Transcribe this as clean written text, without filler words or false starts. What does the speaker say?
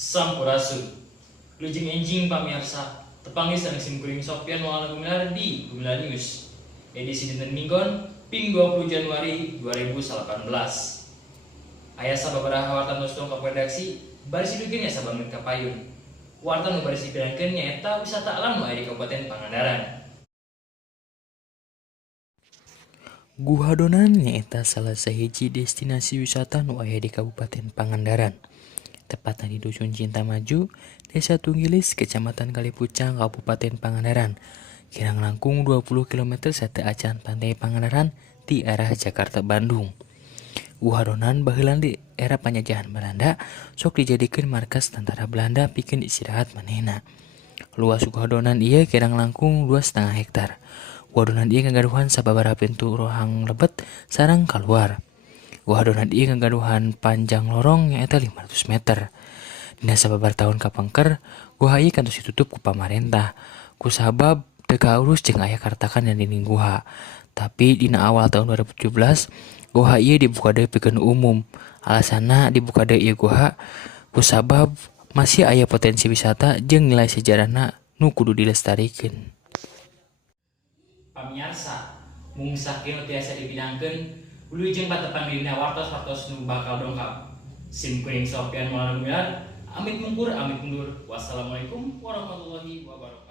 Sampurasun, lujeng enjing pamirsa, tepangi sareng simkuring Sopian wala gumilar di Gumilar News. Edisi dinten Minggon, ping 20 Januari 2018. Aya sababaraha warta nostong ka redaksi, barisi dugeun ya sabangun kapayun. Warta nu barisi pidangkeun nyaeta wisata alam nu aya di Kabupaten Pangandaran. Guhadonan nyaeta salah sahiji destinasi wisata nu aya di Kabupaten Pangandaran. Tepatna di Dusun Cinta Maju, Desa Tunggilis, Kecamatan Kalipucang, Kabupaten Pangandaran. Kirang langkung 20 km sate acan Pantai Pangandaran di arah Jakarta Bandung. Guhadonan baheula di era penjajahan Belanda sok dijadikeun markas tentara Belanda pikeun istirahat manehna. Luas guhadonan ieu kirang langkung 2,5 hektar. Guhadonan ieu ngagaduhan sababaraha pintu rohang lebet sareng kaluar. Guhadonan ieu ngagaduhan panjang lorong nyaeta 500 meter. Dina sababar tahun kapengker, guha ieu kantos ditutup ku pamarentah. Kusabab teu kaurus jeung aya karetakan dan dinding guha. Tapi dina awal tahun 2017, guha ieu dibuka deui pikeun umum. Alasanna dibuka deui ieu guha kusabab masih aya potensi wisata jeung nilai sejarahna nu kudu dilestarikeun. Pamirsa, mung sakieu tiasa dipidangkeun wilujeng patepang dina wartos-wartos nu bakal dongkap. Simkuring Sopian wala gumilar, amit mungkur, amit mundur. Wassalamualaikum warahmatullahi wabarakatuh.